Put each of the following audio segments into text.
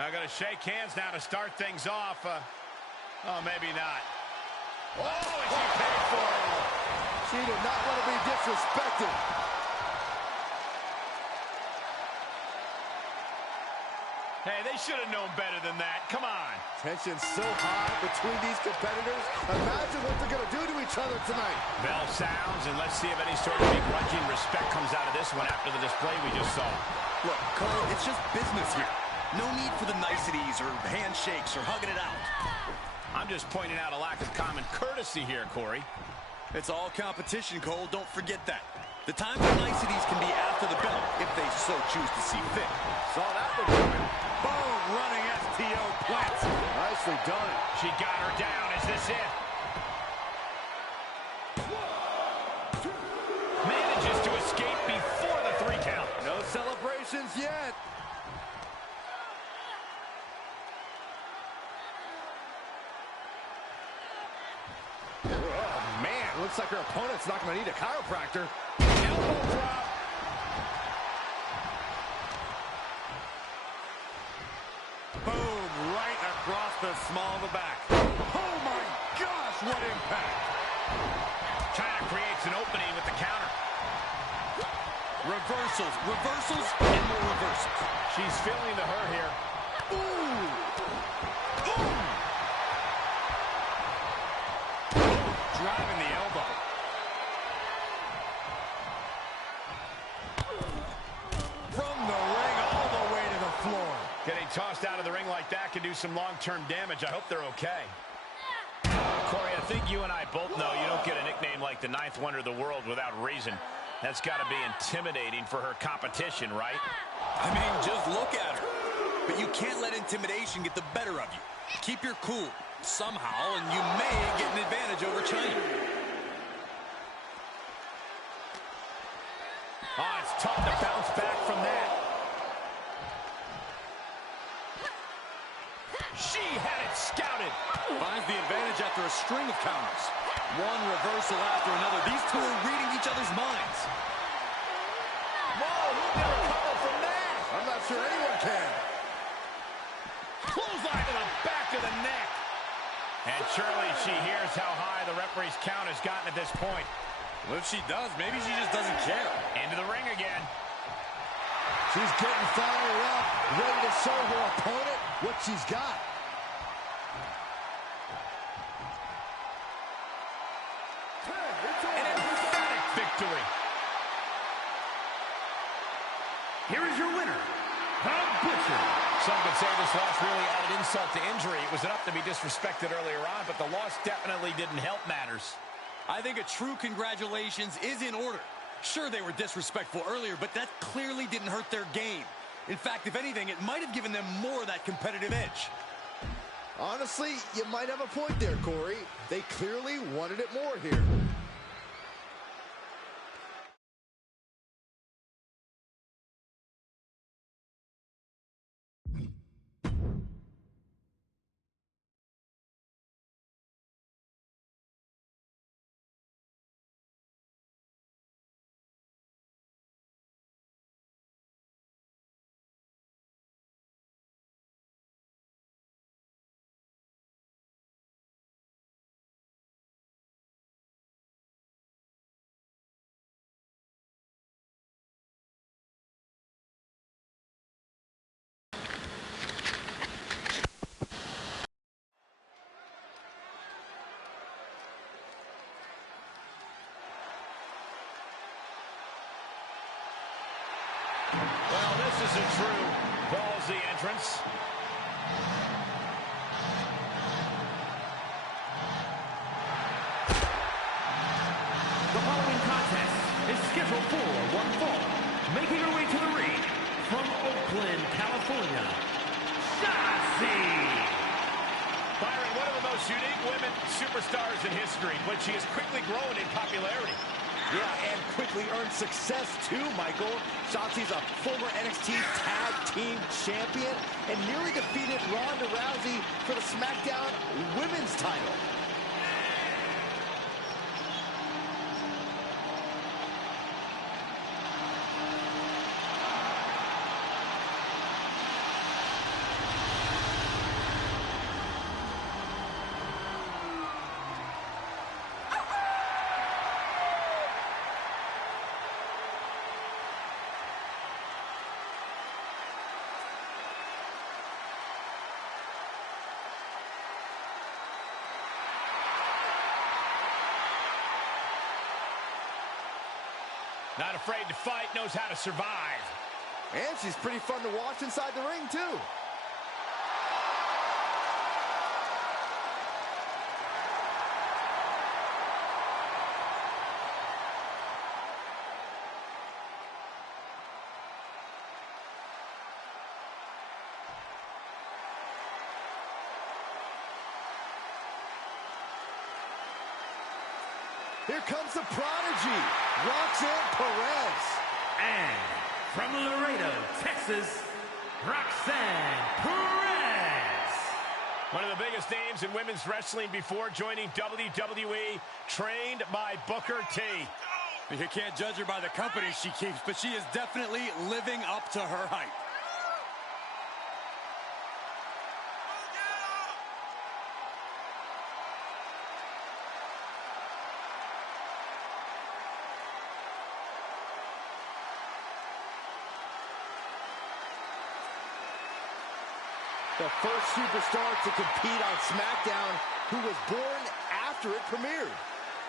I'm going to shake hands now to start things off. Oh, maybe not. Oh, and she paid for it. She did not want to be disrespected. Hey, they should have known better than that. Come on. Tension's so high between these competitors. Imagine what they're going to do to each other tonight. Bell sounds, and let's see if any sort of begrudging respect comes out of this one after the display we just saw. Look, Cole, it's just business here. No need for the niceties or handshakes or hugging it out. I'm just pointing out a lack of common courtesy here, Corey. It's all competition, Cole. Don't forget that. The time for niceties can be after the bell if they so choose to see fit. Saw that one coming. Boom, running STO plants. Nicely done. She got her down. Is this it? Manages to escape before the 3 count. No celebrations yet. Oh, man. Looks like her opponent's not going to need a chiropractor. Elbow drop. Boom, right across the small of the back. Oh, my gosh, what impact. China creates an opening with the counter. Reversals, reversals, and more reversals. She's feeling the hurt here. Ooh. Ooh. Driving the elbow. From the ring all the way to the floor. Getting tossed out of the ring like that can do some long-term damage. I hope they're okay. Corey, I think you and I both know you don't get a nickname like the 9th wonder of the world without reason. That's got to be intimidating for her competition, right? I mean, just look at her. But you can't let intimidation get the better of you. Keep your cool somehow, and you may get an advantage over China. Oh, it's tough to bounce back from that. She had it scouted. Finds the advantage after a string of counters. One reversal after another. These two are reading each other's minds. Whoa, who can recover from that? I'm not sure anyone can. Clothesline to the back of the neck. And surely she hears how high the referee's count has gotten at this point. Well, if she does, maybe she just doesn't care. Into the ring again. She's getting fired up, ready to show her opponent what she's got. An emphatic victory. Here is your winner, the Butcher. Some could say this loss really added insult to injury. It was enough to be disrespected earlier on, but the loss definitely didn't help matters. I think a true congratulations is in order. Sure, they were disrespectful earlier, but that clearly didn't hurt their game. In fact, if anything, it might have given them more of that competitive edge. Honestly, you might have a point there, Corey. They clearly wanted it more here. Well, this is a true ballsy entrance. The following contest is scheduled for one fall. Making her way to the ring from Oakland, California, Shotzi. Byron, one of the most unique women superstars in history, but she has quickly grown in popularity. Yeah, and quickly earned success too, Michael. Shotzi's a former NXT Tag Team Champion and nearly defeated Ronda Rousey for the SmackDown Women's title. Not afraid to fight, knows how to survive. And she's pretty fun to watch inside the ring, too. Here comes the prodigy, Roxanne Perez. And from Laredo, Texas, Roxanne Perez. One of the biggest names in women's wrestling before joining WWE, trained by Booker T. You can't judge her by the company she keeps, but she is definitely living up to her hype. The first superstar to compete on SmackDown who was born after it premiered.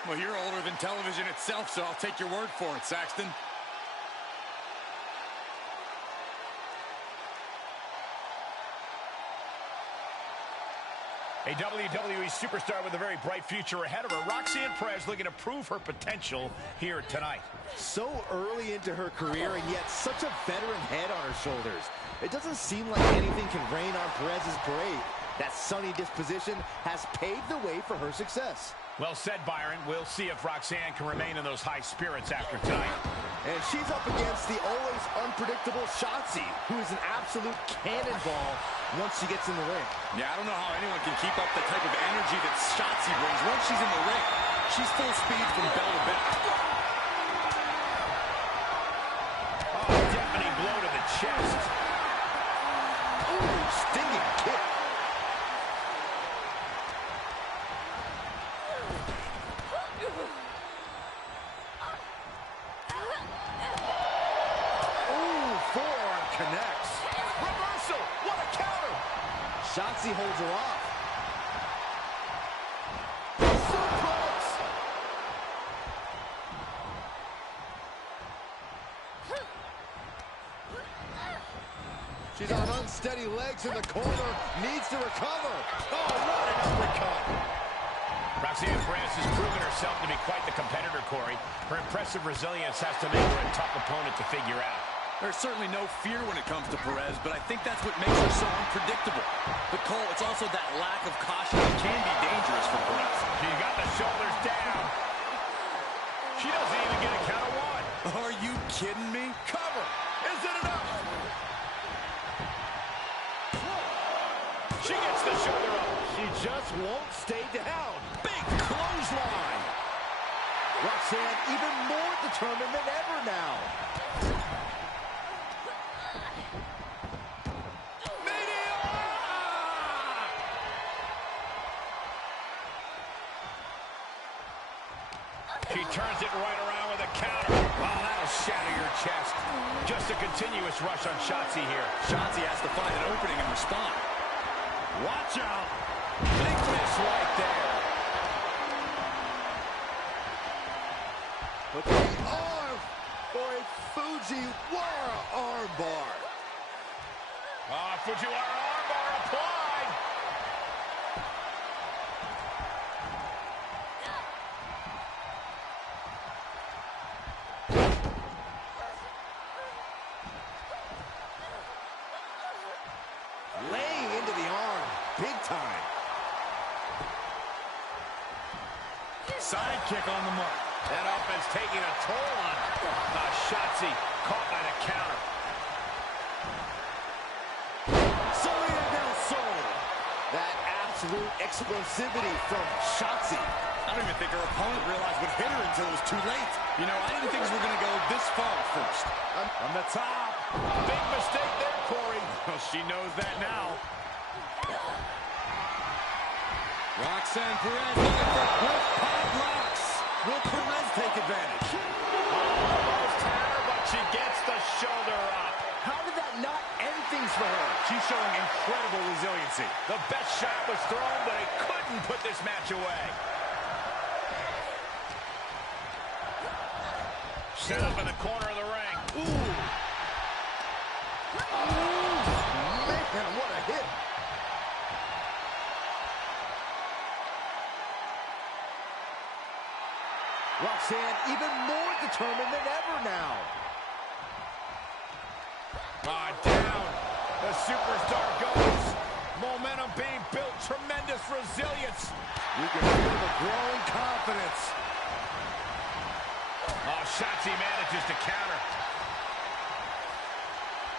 Well, you're older than television itself, so I'll take your word for it, Saxton. A WWE superstar with a very bright future ahead of her. Roxanne Perez looking to prove her potential here tonight. So early into her career, and yet such a veteran head on her shoulders. It doesn't seem like anything can rain on Perez's parade. That sunny disposition has paved the way for her success. Well said, Byron. We'll see if Roxanne can remain in those high spirits after tonight. And she's up against the always unpredictable Shotzi, who is an absolute cannonball once she gets in the ring. Yeah, I don't know how anyone can keep up the type of energy that Shotzi brings. Once she's in the ring, she's full speed from bell to bell. Oh, deafening blow to the chest. Ooh, stinging kick. Ooh, forearm connects. Reversal! What a counter! Shotzi holds her off. She's on unsteady legs in the corner. Needs to recover. Oh, what an uppercut. Roxanne Perez has proven herself to be quite the competitor, Corey. Her impressive resilience has to make her a tough opponent to figure out. There's certainly no fear when it comes to Perez, but I think that's what makes her so unpredictable. But Cole, it's also that lack of caution that can be dangerous for Perez. She's got the shoulders down. She doesn't even get a count of one. Are you kidding me? Cover. Is it enough? She gets the shoulder up. She just won't stay down. Big clothesline. Roxanne even more determined than ever now. She turns it right around with a counter. Oh, that'll shatter your chest. Just a continuous rush on Shotzi here. Shotzi has to find an opening and respond. Watch out. Big miss right there. But the arm for a Fujiwara armbar. Fujiwara armbar applied. Laying into the arm, big time. Side kick on the mark. That offense taking a toll on her. Shotzi caught by the counter. Serena del Sol. That absolute explosivity from Shotzi. I don't even think her opponent realized what hit her until it was too late. You know, I didn't think we were going to go this far first. On the top. Big mistake there, Corey. Well, she knows that now. Roxanne Perez looking for quick pop locks. Will Perez take advantage? Almost had her, but she gets the shoulder up. How did that not end things for her? She's showing incredible resiliency. The best shot was thrown, but it couldn't put this match away. Set up in the corner of the ring. Ooh. Man, what a hit. Roxanne even more determined than ever now. Down. The superstar goes. Momentum being built. Tremendous resilience. You can feel the growing confidence. Oh, Shotzi manages to counter.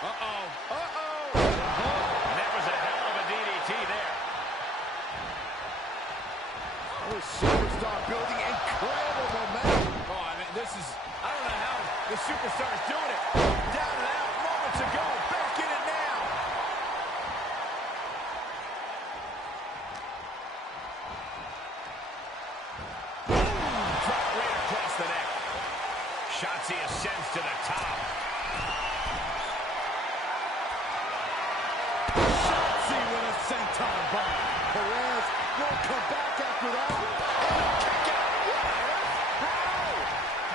Uh-oh. Uh-oh. And that was a hell of a DDT there. Oh, superstar building incredible momentum. Oh, I mean, I don't know how the superstar is doing it. Down and out moments ago. Back in it now. Boom! Drop right across the neck. Shotzi ascends to the top. Shotzi with a senton bomb. Perez won't come back after that. And a kick out. What on earth?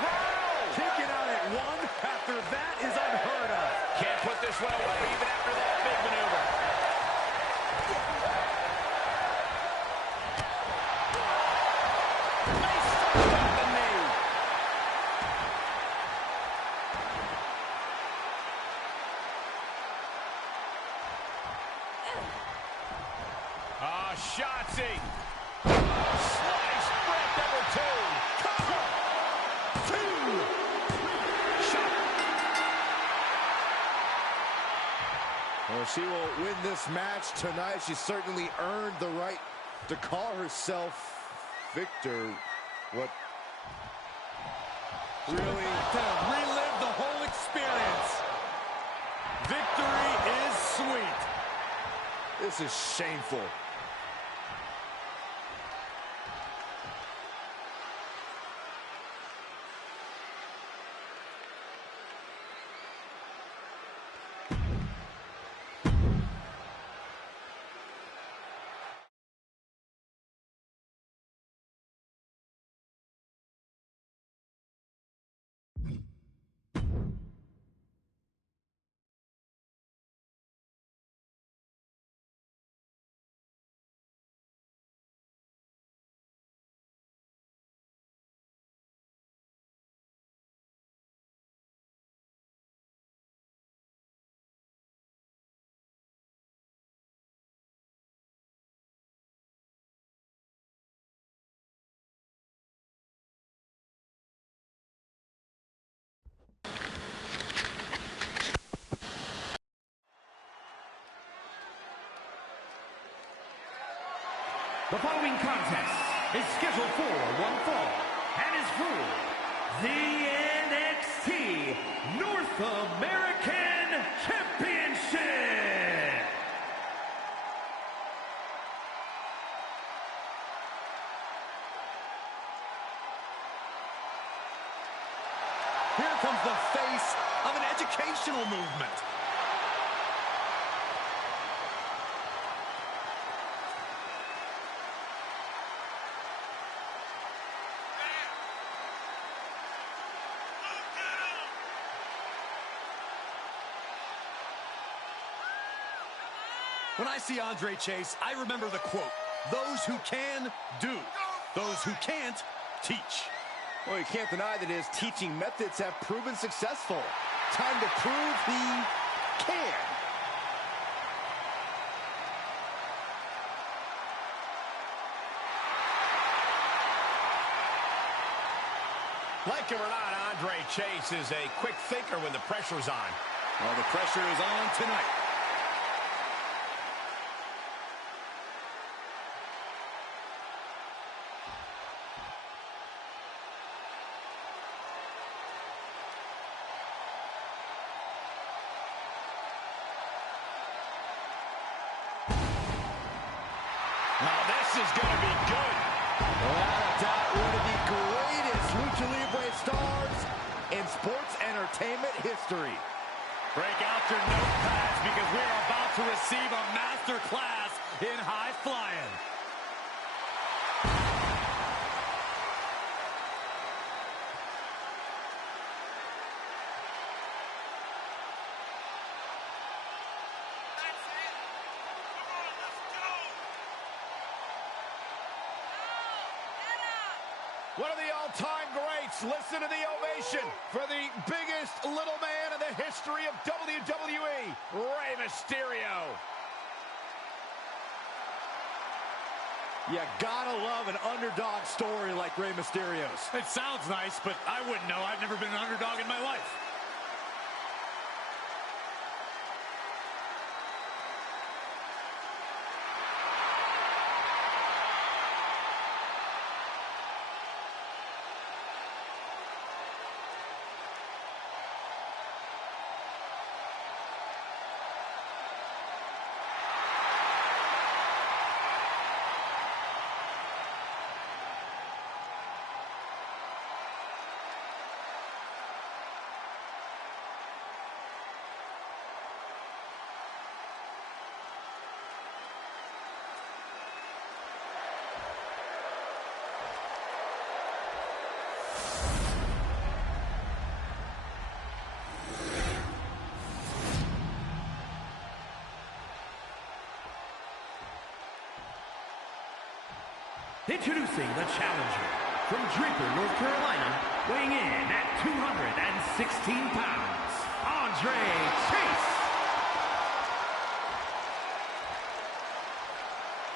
How? Kicking out at one after that is unheard of. Can't put this one away even after that big maneuver. Nice start on the knee. Shotzi. Slice break number 2. Cover. 2. Shot. Well, she will win this match tonight. She certainly earned the right to call herself Victor. What? Really? To relive the whole experience. Victory is sweet. This is shameful. The following contest is scheduled for one fall and is for the NXT North American Championship. Here comes the face of an educational movement. When I see Andre Chase, I remember the quote, "Those who can, do. Those who can't, teach." Well, you can't deny that his teaching methods have proven successful. Time to prove he can. Like him or not, Andre Chase is a quick thinker when the pressure's on. Well, the pressure is on tonight. Now this is going to be good. Without a doubt, one of the greatest Lucha Libre stars in sports entertainment history. Break out your notepads because we're about to receive a master class in high flying. One of the all-time greats. Listen to the ovation for the biggest little man in the history of WWE, Rey Mysterio. You gotta love an underdog story like Rey Mysterio's. It sounds nice, but I wouldn't know. I've never been an underdog in my life. Introducing the challenger from Draper, North Carolina, weighing in at 216 pounds, Andre Chase.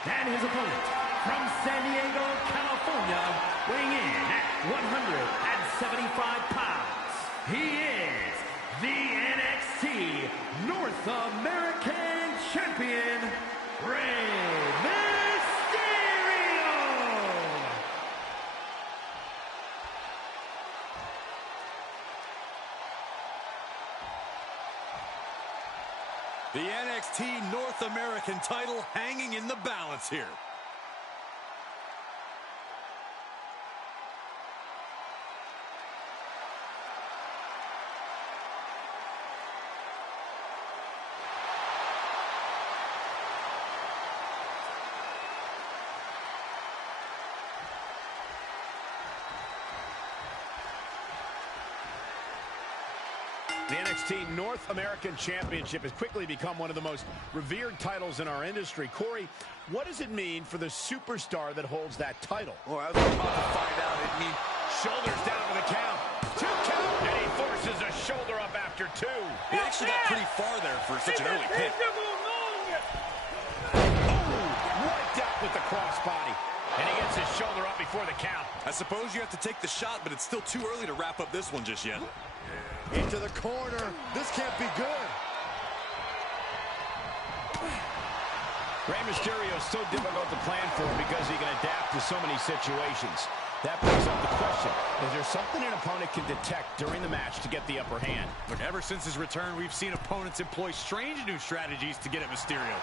And his opponent from San Diego, California, weighing in at 175 pounds. He is the NXT North American Champion, Rey Mysterio. The NXT North American title hanging in the balance here. The NXT North American Championship has quickly become one of the most revered titles in our industry. Corey, what does it mean for the superstar that holds that title? Well, I was about to find out. It means shoulders down for the count. 2 count. And he forces a shoulder up after 2. He actually got pretty far there for such an early pin. Wiped out with the crossbody. And he gets his shoulder up before the count. I suppose you have to take the shot, but it's still too early to wrap up this one just yet. Into the corner. This can't be good. Rey Mysterio is so difficult to plan for because he can adapt to so many situations. That brings up the question, is there something an opponent can detect during the match to get the upper hand? Look, ever since his return, we've seen opponents employ strange new strategies to get at Mysterio.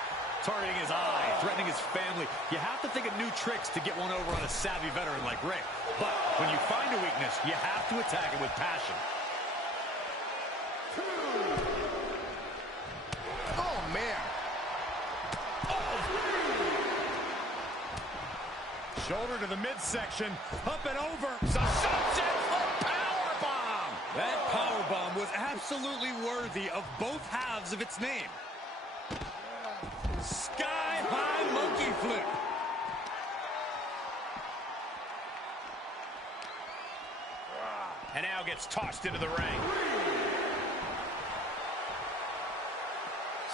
Targeting his eye, threatening his family. You have to think of new tricks to get one over on a savvy veteran like Rey. But when you find a weakness, you have to attack it with passion. Oh, man. Shoulder to the midsection, up and over. Sunset powerbomb! That powerbomb was absolutely worthy of both halves of its name. Sky-high monkey flip. And now gets tossed into the ring.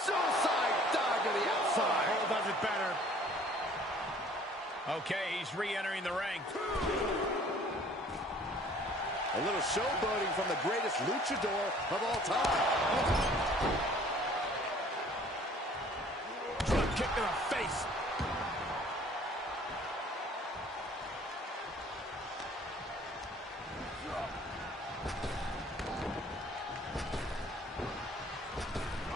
Suicide dive to the outside. Cole does it better. Okay, he's re-entering the ring. A little showboating from the greatest luchador of all time. Drop kick to the face.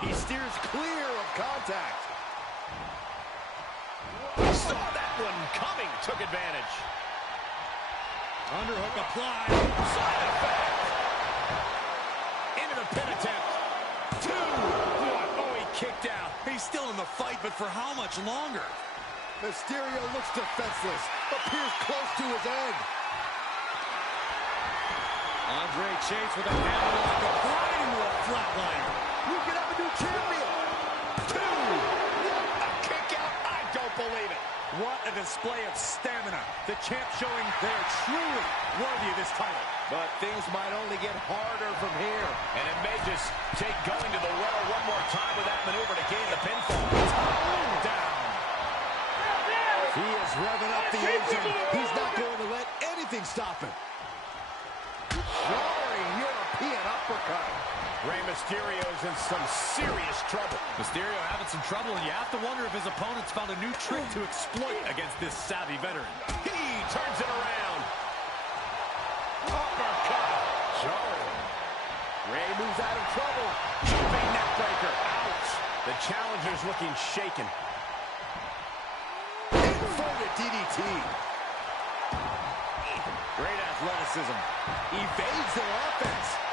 He steers clear of contact. Saw that one coming, took advantage. Underhook applied. Side effect. Into the pin attempt. 2. What? Oh, he kicked out. He's still in the fight, but for how much longer? Mysterio looks defenseless, appears close to his end. Andre Chase with a hammerlock applied into a flatliner. You can have a new champion. 2. What a kick out. I don't believe it. What a display of stamina. The champ showing they're truly worthy of this title. But things might only get harder from here. And it may just take going to the well one more time with that maneuver to gain the pinfall. Down. He is revving up the engine. He's not going to let anything stop him. Jarring European uppercut. Rey Mysterio's in some serious trouble. Mysterio having some trouble, and you have to wonder if his opponent's found a new trick to exploit against this savvy veteran. He turns it around. Uppercut. Jarring. Rey moves out of trouble. Jumping neckbreaker. Ouch. The challenger's looking shaken. Inverted DDT. Great athleticism. Evades their offense.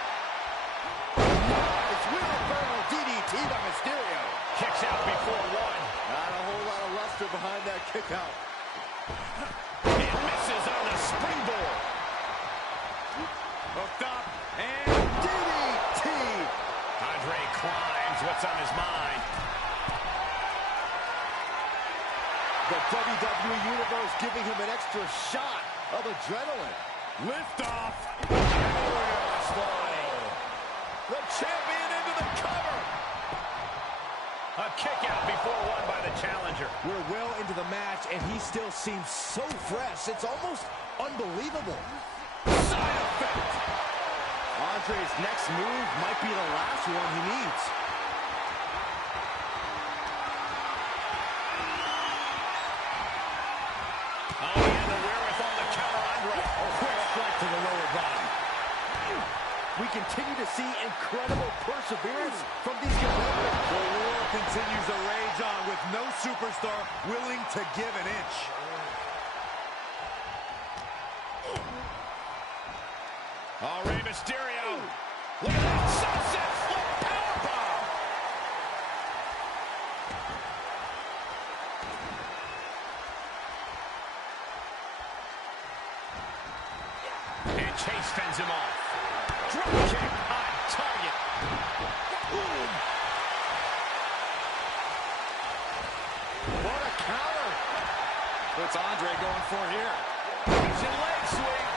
Nice wheelbarrow DDT by Mysterio. Kicks out before one. Not a whole lot of luster behind that kick out. It misses on the springboard. Hooked up, and DDT. Andre climbs. What's on his mind? The WWE Universe giving him an extra shot of adrenaline. lift off. The champion into the cover. A kick out before one by the challenger. We're well into the match, and he still seems so fresh. It's almost unbelievable. Side effect. Andre's next move might be the last one he needs. Oh, he had the wherewithal to counter Andre. A quick strike to the lower body. We continue to see incredible perseverance from these competitors. The war continues to rage on with no superstar willing to give an inch. Oh, Rey Mysterio. Look at that sunset flip powerbomb. And Chase fends him off. Drop kick on target. Boom. What a counter. What's Andre going for here? Asian leg sweep.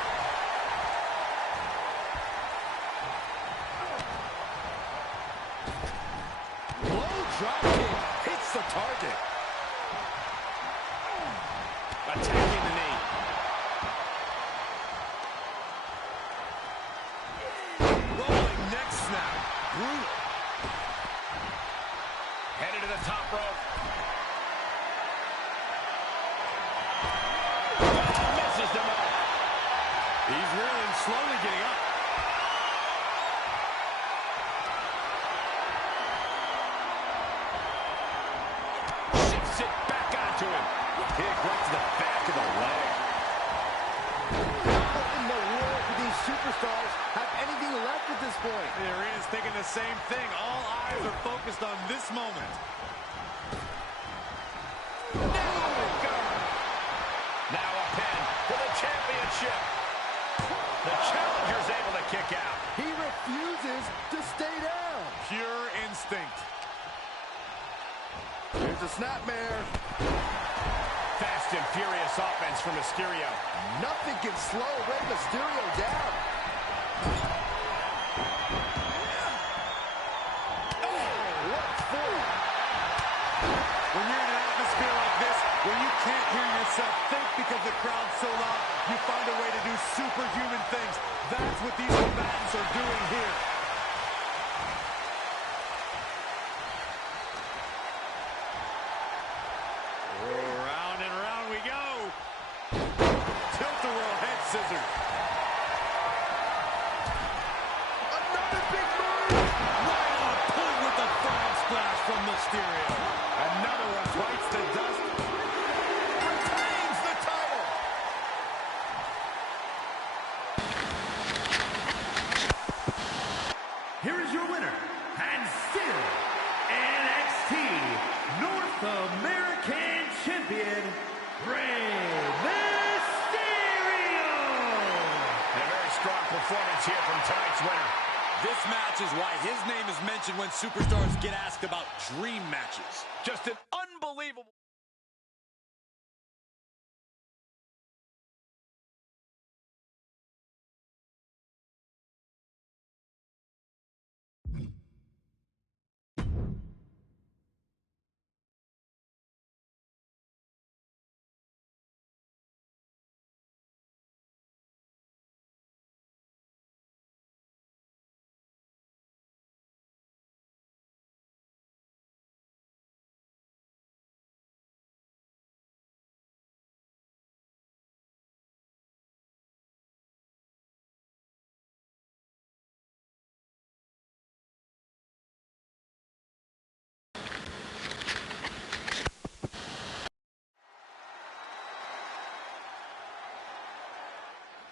Low drop kick hits the target. Attacking the knee. Rolling neck snap. Brutal. Headed to the top rope. Misses the mark. He's reeling, slowly getting up. Shifts it back onto him. Kick right to the back of the leg. How in the world do these superstars have anything left at this point? The arena's thinking the same thing. All eyes are focused on this moment. Now a pin for the championship. The challenger's able to kick out. He refuses to stay down. Pure instinct. Here's a snapmare. Fast and furious offense from Mysterio. Nothing can slow Rey Mysterio down. Oh, what for? When you're in an atmosphere like this, where you can't hear yourself think because the crowd's so loud, you find a way to do superhuman things. That's what these combatants are doing here. Round and round we go. Tilt-a-whirl head scissors. Another big move. Right on point with the frog splash from Mysterio. Another one bites the dust. Retains the title. Here is your winner, and still NXT North American Champion, Rey Mysterio. And a very strong performance here from tonight's winner. This match is why his name is mentioned when superstars get asked about dream matches. Just an unbelievable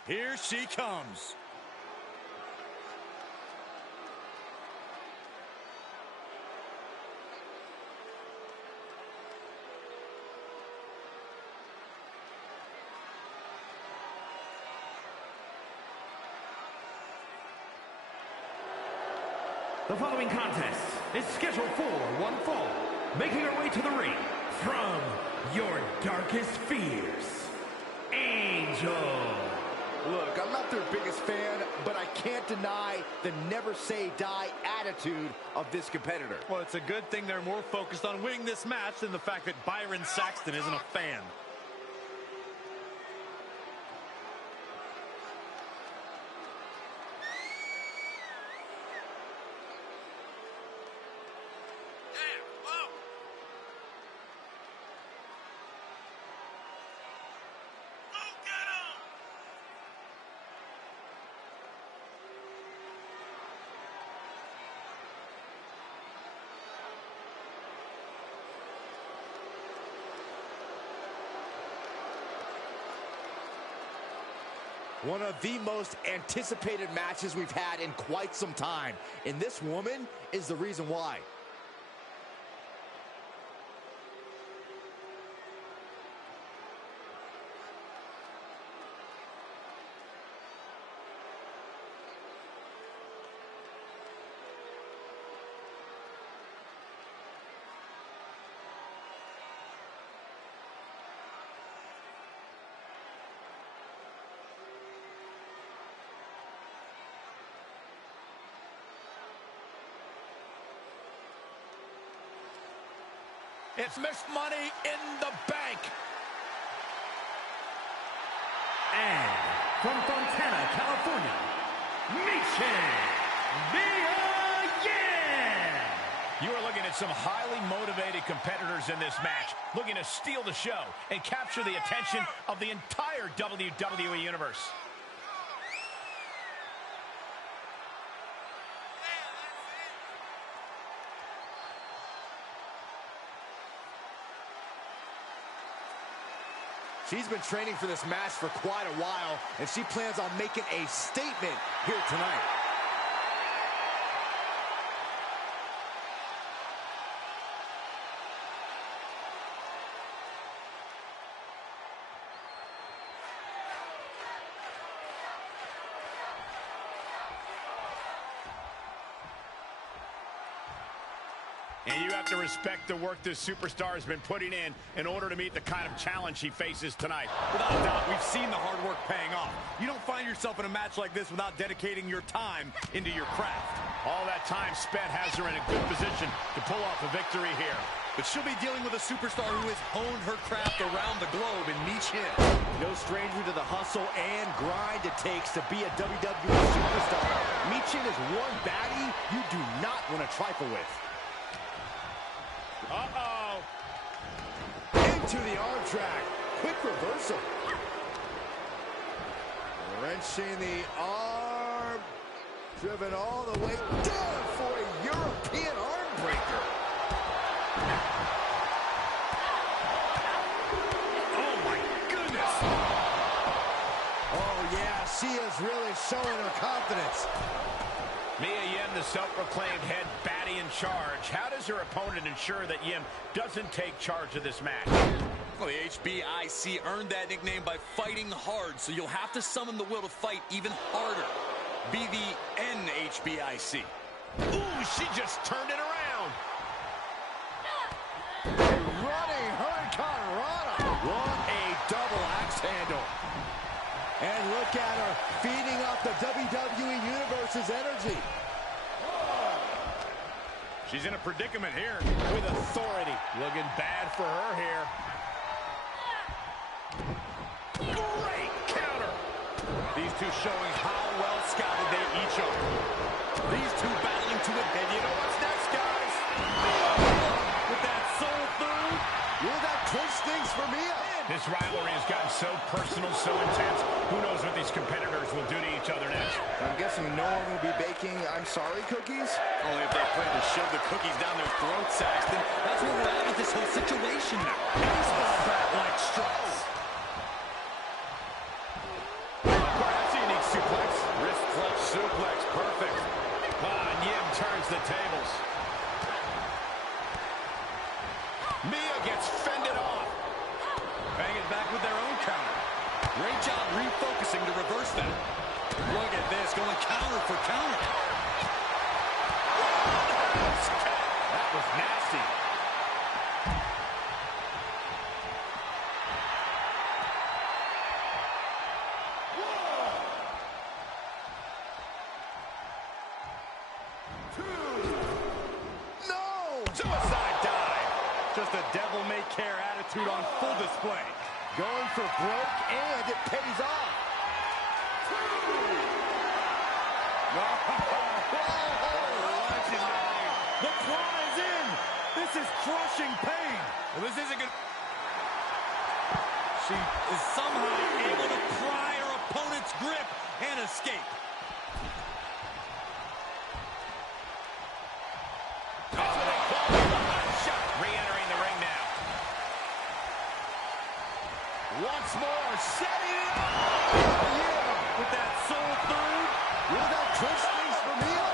Here she comes. The following contest is scheduled for one fall. Making her way to the ring from your darkest fears, Angel. Look, I'm not their biggest fan, but I can't deny the never say die attitude of this competitor. Well, it's a good thing they're more focused on winning this match than the fact that Byron Saxton isn't a fan. One of the most anticipated matches we've had in quite some time. And this woman is the reason why. It's Miss Money in the Bank. And from Fontana, California, Mission Villa. You are looking at some highly motivated competitors in this match, looking to steal the show and capture the attention of the entire WWE Universe. She's been training for this match for quite a while, and she plans on making a statement here tonight. And you have to respect the work this superstar has been putting in order to meet the kind of challenge she faces tonight. Without a doubt, we've seen the hard work paying off. You don't find yourself in a match like this without dedicating your time into your craft. All that time spent has her in a good position to pull off a victory here. But she'll be dealing with a superstar who has honed her craft around the globe in Michin. No stranger to the hustle and grind it takes to be a WWE superstar. Michin is one baddie you do not want to trifle with. Uh-oh. Into the arm drag. Quick reversal. Wrenching the arm. Driven all the way down for a European arm breaker. Oh, my goodness. Oh, yeah, she is really showing her confidence. Mia Yim, the self-proclaimed head baddie in charge. How does her opponent ensure that Yim doesn't take charge of this match? Well, the HBIC earned that nickname by fighting hard, so you'll have to summon the will to fight even harder. Be the NHBIC. Ooh, she just turned it around. Running Hurricane Rana. What a double axe handle. And look at her feeding off the WWE Universe's energy. She's in a predicament here. With authority. Looking bad for her here. Great counter. These two showing how well scouted they each are. These two battling to it. And you know what's next, guys? With that soul food. Will that clinch things for Mia? This rivalry has gotten so personal, so intense. Who knows what these competitors will do to each other next? I'm guessing no one will be baking I'm sorry cookies? Only if they plan to shove the cookies down their throat, Saxton. That's where we're at with this whole situation now. Baseball bat like strikes. Perhaps perfect. And Yim turns the tables. Mia gets fended off. Banging back with their own counter. Great job refocusing to reverse that. Look at this, going counter for counter. That was nasty. Suicide dive. Just a devil-may-care attitude on full display. Going for broke, and it pays off. The claw is in. This is crushing pain. Well, this isn't good. She is somehow able to pry her opponent's grip and escape. That's what they call it, the hot shot. Re-entering the ring now. Once more, setting it up. Yeah, with that soul food. Will that clinch things for Mia?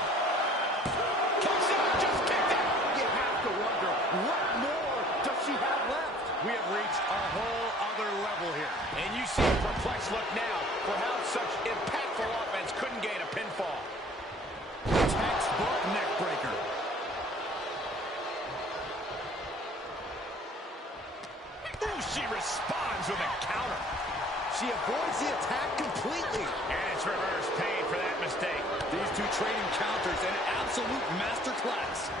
Kicks out, just kicked out. You have to wonder, what more does she have left? We have reached a whole other level here. And you see a perplexed look now for how such impactful offense couldn't gain a pinfall. Textbook neck breaker. Ooh, she responds with a counter. She avoids the attack completely. And it's reverse pain for that mistake. These two trading counters, an absolute masterclass.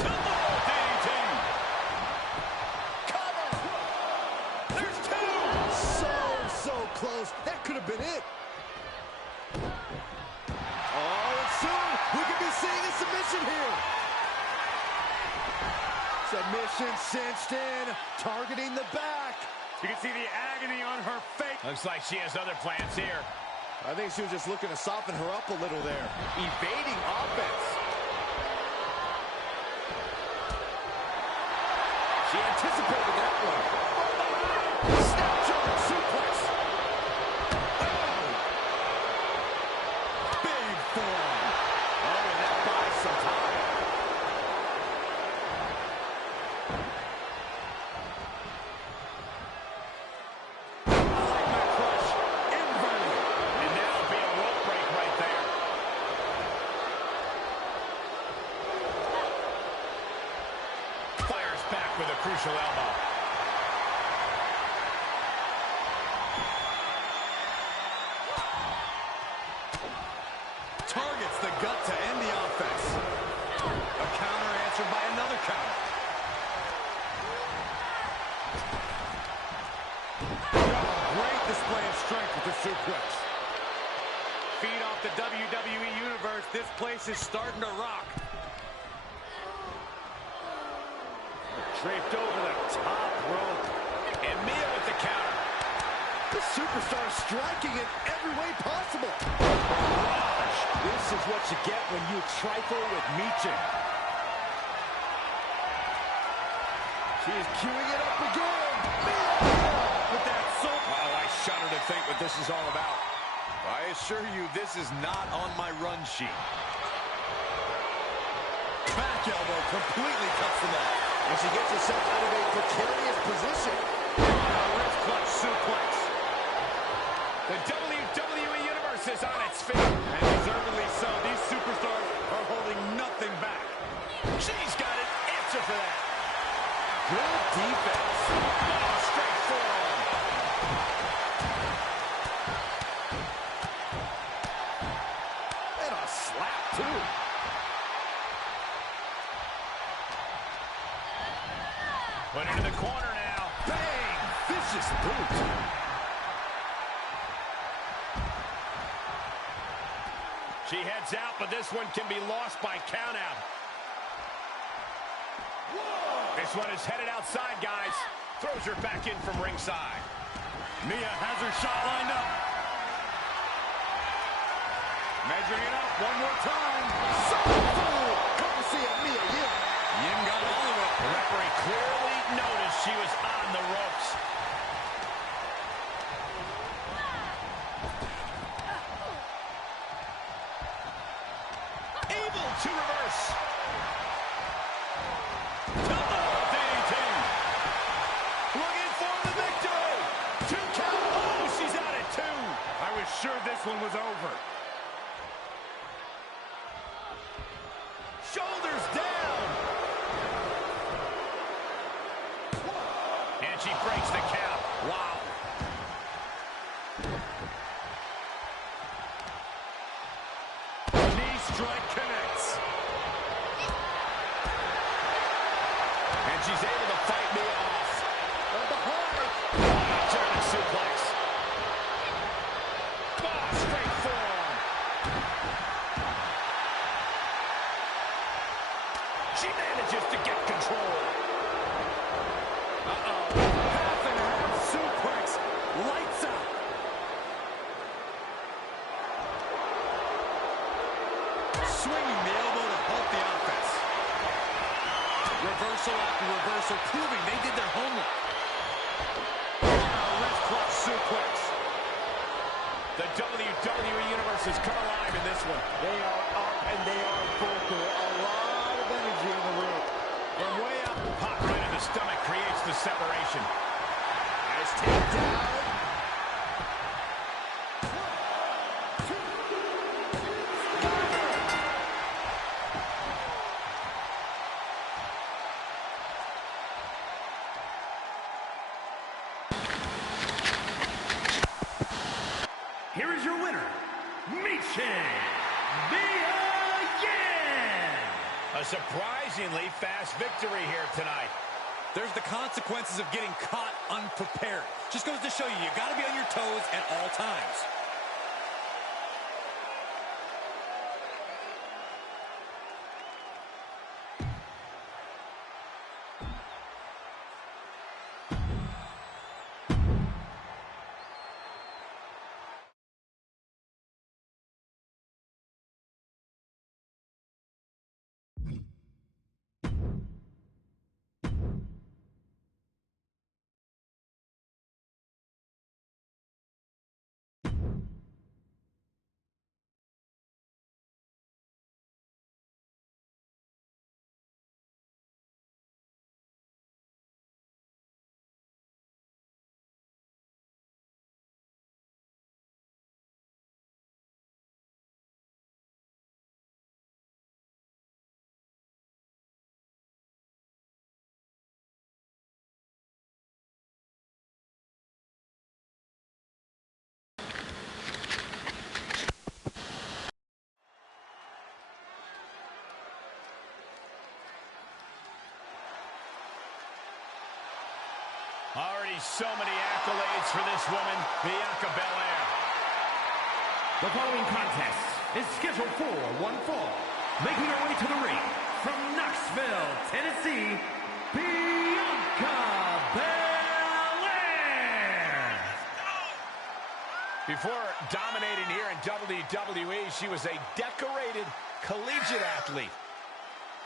Tumble DDT. Cover. There's two. So close. That could have been it. Oh, and soon we could be seeing a submission here. Submission cinched in, targeting the back. You can see the agony on her face. Looks like she has other plans here. I think she was just looking to soften her up a little there. Evading offense. She anticipated that one. Snapshot suplex. Oh. Big form. Oh, and that buys some time. With a crucial elbow. Targets the gut to end the offense. A counter answered by another counter. Great display of strength with the suplex. Feed off the WWE Universe. This place is starting to rock. Draped over the top rope. And Mia with the counter. The superstar striking in every way possible. Gosh, this is what you get when you trifle with Michin. She is queuing it up again. Mia with that soap. Oh, I shudder to think what this is all about. I assure you, this is not on my run sheet. Back elbow completely cuts them off. And she gets herself out of a precarious position. Wrist clutch suplex. The WWE Universe is on its feet. And deservedly so. These superstars are holding nothing back. She's got an answer for that. Good defense. Oh, straight forearm. And a slap, too. Put into the corner now. Bang! Vicious boot. She heads out, but this one can be lost by countout. This one is headed outside, guys. Throws her back in from ringside. Mia has her shot lined up. Measuring it up one more time. So cool. Courtesy of Mia Yim. Yim got all of it. The referee clearly noticed she was on the ropes. She manages to get control. Half and half suplex. Lights out. Swinging the elbow to help the offense. Reversal after reversal, proving they did their homework. Wrist clutch suplex. The WWE Universe has come alive in this one. They are up and they are vocal. A lot of energy in the room. From way up, pop right in the stomach creates the separation. Nice takedown. Here is your winner, Michin Yan. A surprisingly fast victory here tonight. There's the consequences of getting caught unprepared. Just goes to show you, you got to be on your toes at all times. Already so many accolades for this woman, Bianca Belair. The following contest is scheduled for one fall. Making her way to the ring from Knoxville, Tennessee, Bianca Belair. Before dominating here in WWE, she was a decorated collegiate athlete.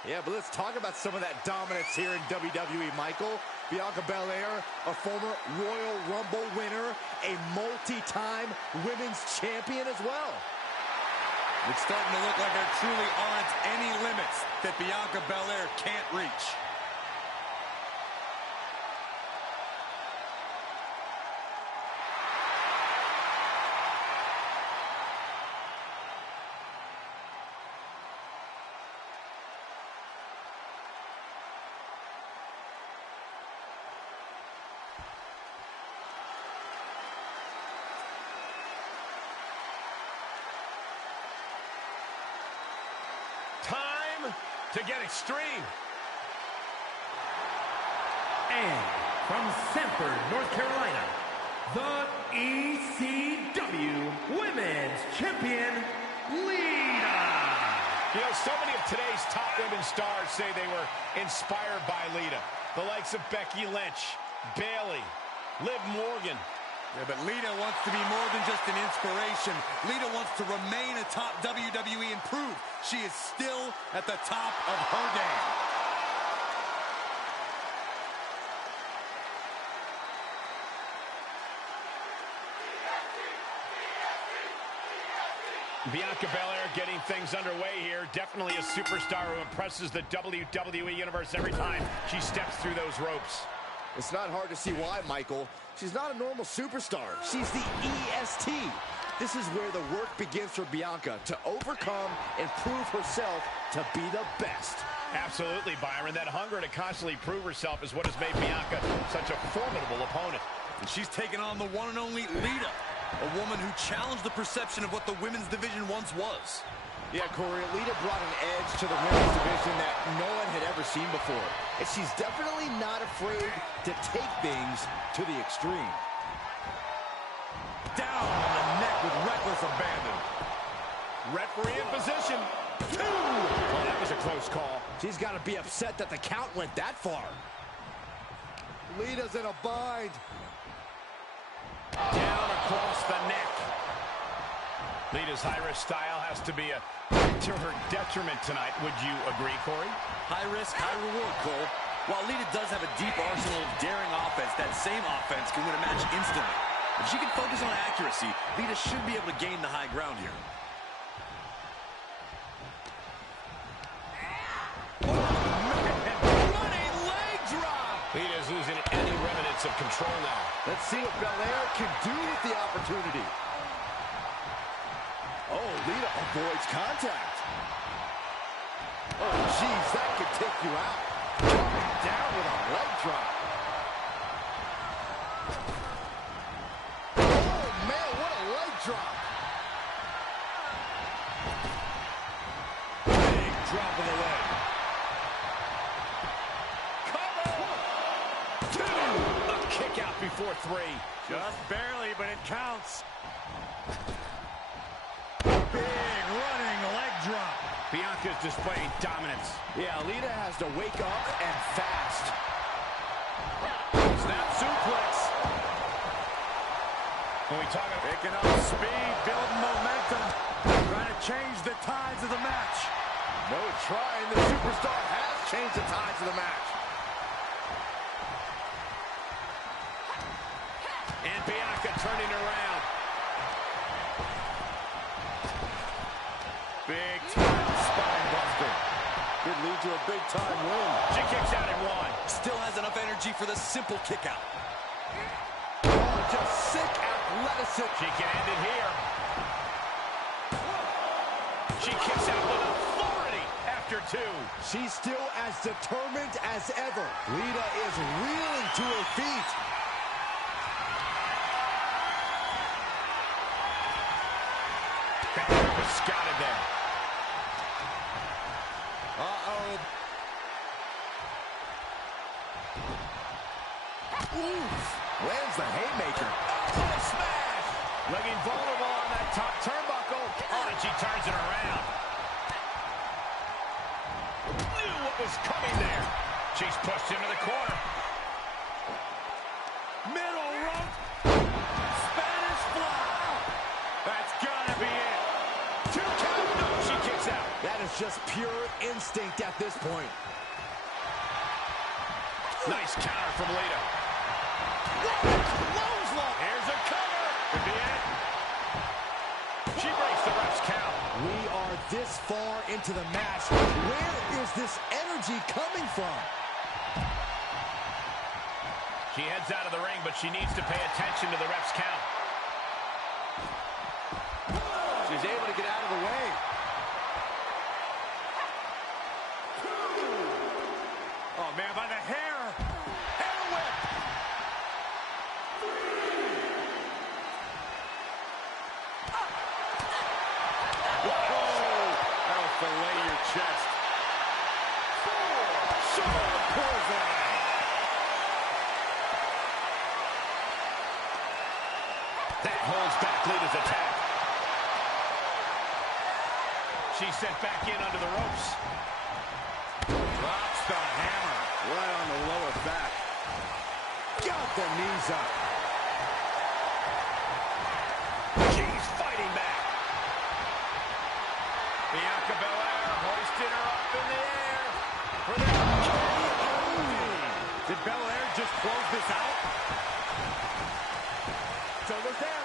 Yeah, but let's talk about some of that dominance here in WWE, Michael. Bianca Belair, a former Royal Rumble winner, a multi-time women's champion as well. It's starting to look like there truly aren't any limits that Bianca Belair can't reach. Time to get extreme. And from Sanford, North Carolina, the ECW Women's Champion, Lita. You know, so many of today's top women stars say they were inspired by Lita. The likes of Becky Lynch, Bayley, Liv Morgan. Yeah, but Lita wants to be more than just an inspiration. Lita wants to remain a top WWE and prove she is still at the top of her game. Bianca Belair getting things underway here. Definitely a superstar who impresses the WWE Universe every time she steps through those ropes. It's not hard to see why, Michael. She's not a normal superstar. She's the EST. This is where the work begins for Bianca to overcome and prove herself to be the best. Absolutely, Byron. That hunger to constantly prove herself is what has made Bianca such a formidable opponent. And she's taken on the one and only Lita, a woman who challenged the perception of what the women's division once was. Yeah, Corey, Lita brought an edge to the women's division that no one had ever seen before. And she's definitely not afraid to take things to the extreme. Down on the neck with reckless abandon. Referee in position. 2! Oh, that was a close call. She's got to be upset that the count went that far. Lita's in a bind. Down across the neck. Lita's high-risk style has to be to her detriment tonight. Would you agree, Corey? High risk, high reward, Cole. While Lita does have a deep arsenal of daring offense, that same offense can win a match instantly. If she can focus on accuracy, Lita should be able to gain the high ground here. Running leg drop. Lita's losing any remnants of control now. Let's see what Belair can do with the opportunity. Oh, Lita avoids contact. Oh, geez, that could take you out. Coming down with a leg drop. Oh, man, what a leg drop. Big drop of the leg. Cover! 2! A kick out before 3. Just barely, but it counts. Big running leg drop. Bianca's displaying dominance. Yeah, Lita has to wake up and fast. Snap suplex. When we talk about Picking up speed, building momentum. Trying to change the tides of the match. No trying. The superstar has changed the tides of the match. and Bianca turning around. Big time spine buster. Could lead to a big time win. She kicks out at 1. Still has enough energy for the simple kick out. Oh, just sick athleticism. She can end it here. She kicks out with authority after 2. She's still as determined as ever. Lita is reeling to her feet. That was scouted there. Uh-oh. Oof. Lands the haymaker. Oh, smash! Looking vulnerable on that top turnbuckle. Oh, and she turns it around. Knew what was coming there. She's pushed into the corner. Middle rope. Spanish fly. That's gotta be it. 2 count. No, she kicks out. That is just pure instinct at this point. Nice counter from Lita. Clothesline. Here's a cover. Could be it. She breaks the ref's count. We are this far into the match. Where is this energy coming from? She heads out of the ring, but she needs to pay attention to the ref's count. She's able to get out of the way. Oh, man, by the hair. Hair whip. That'll fillet your chest. 4. Shoulder clothesline. That holds back Lita's attack. She's sent back in under the ropes. Drops the hammer. Right on the lower back. Got the knees up. She's fighting back. Bianca Belair hoisting her up in the air for the KO. Did Belair just close this out? Shoulders down.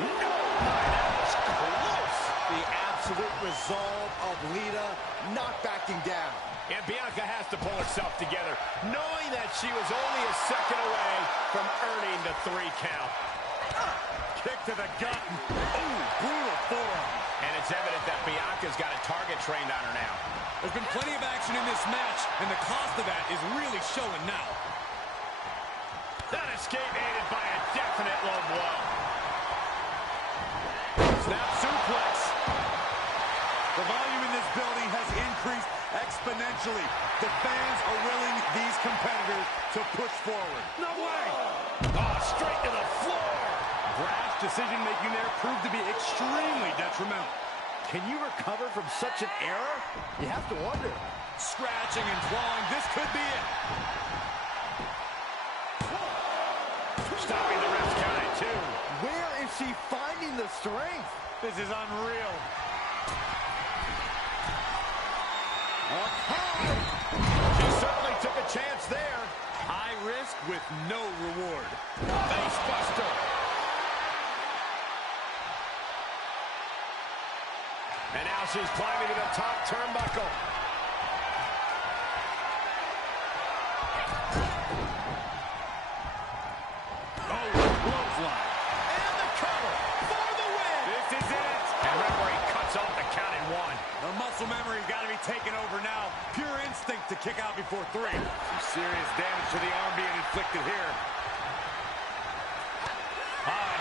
No, that was close. The absolute resolve of Lita not backing down. And Bianca has to pull herself together, knowing that she was only a second away from earning the 3 count. Kick to the gut. Ooh, brutal forearm. And it's evident that Bianca's got a target trained on her now. There's been plenty of action in this match, and the cost of that is really showing now. That escape aided by a definite low blow. Snap suplex. The volume in this building has increased exponentially. The fans are willing these competitors to push forward. No way! Oh, straight to the floor! Brash decision-making there proved to be extremely detrimental. Can you recover from such an error? You have to wonder. Scratching and clawing. This could be it. Stopping the ref's count at 2. Where is she finding the strength? This is unreal. Up high. She certainly took a chance there. High risk with no reward. Face buster. And now she's climbing to the top turnbuckle. Oh, clothesline. And the cover for the win. This is it. And referee cuts off the count at 1. The muscle memory's got to be taken over now. Pure instinct to kick out before 3. Some serious damage to the arm being inflicted here.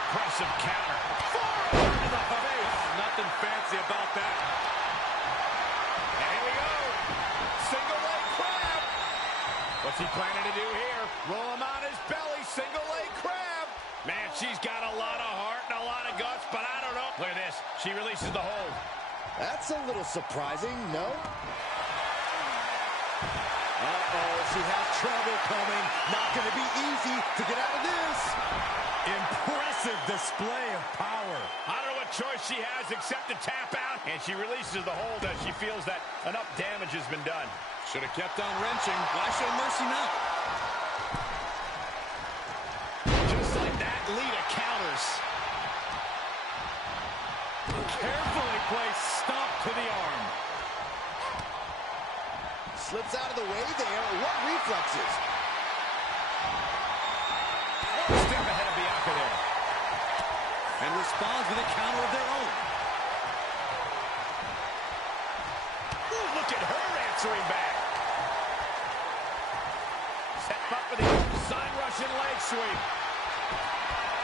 Impressive counter. Forward to the face. Nothing fancy about that. And here we go. Single leg crab. What's he planning to do here? Roll him on his belly. Single leg crab. Man, she's got a lot of heart and a lot of guts, but I don't know. Look at this. She releases the hold. That's a little surprising, no? Uh-oh, she has trouble coming. Not going to be easy to get out of this. Impressive display of power. I don't know what choice she has except to tap out. And she releases the hold as she feels that enough damage has been done. Should have kept on wrenching. Why show mercy now? Just like that, Lita counters. Carefully placed stop to the arm. Slips out of the way there. What reflexes? Step ahead of Bianca there. And responds with a counter of their own. Ooh, look at her answering back. Step up for the side Russian leg sweep.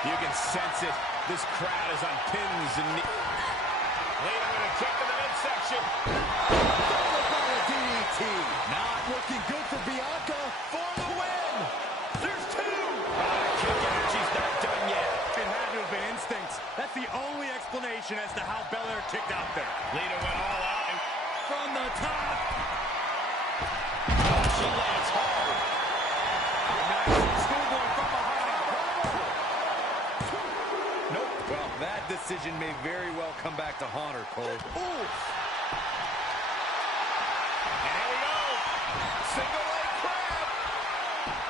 You can sense it. This crowd is on pins and knees. Lita with a kick to the midsection. Followed by a DDT. Not looking good for Bianca. For the win. There's 2. Kick out. She's not done yet. It had to have been instincts. That's the only explanation as to how Belair kicked out there. Lita went all out. And From the top. she lands hard. Nice schoolboy from behind. Nope. Well, that decision may very well come back to haunt her, Cole. Ooh. And here we go. Single leg crab.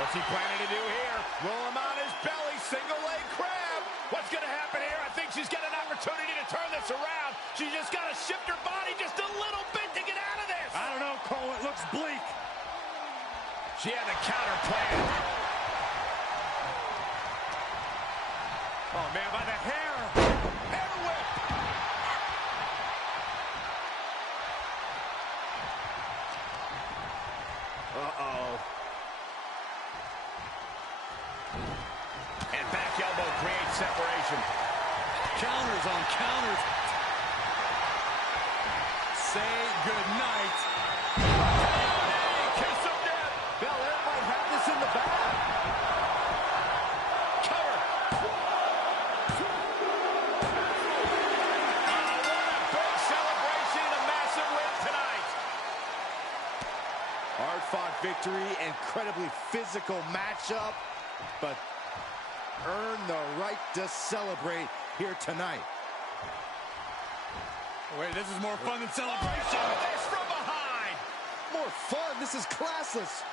What's he planning to do here? Roll him on his belly. Single leg crab. What's going to happen here? I think she's got an opportunity to turn this around. She's just got to shift her body just a little bit to get out of this. I don't know, Cole. It looks bleak. She had the counter plan. Oh, man, by the hair. Hair whip. Uh-oh. And back elbow creates separation. Counters on counters. Say goodnight. Kiss of death. Belair might have this in the bag. Cover. What a big celebration and a massive win tonight. Hard-fought victory, incredibly physical matchup, but earn the right to celebrate here tonight. Wait, this is more fun than celebration. Oh, this from behind. More fun, this is classless.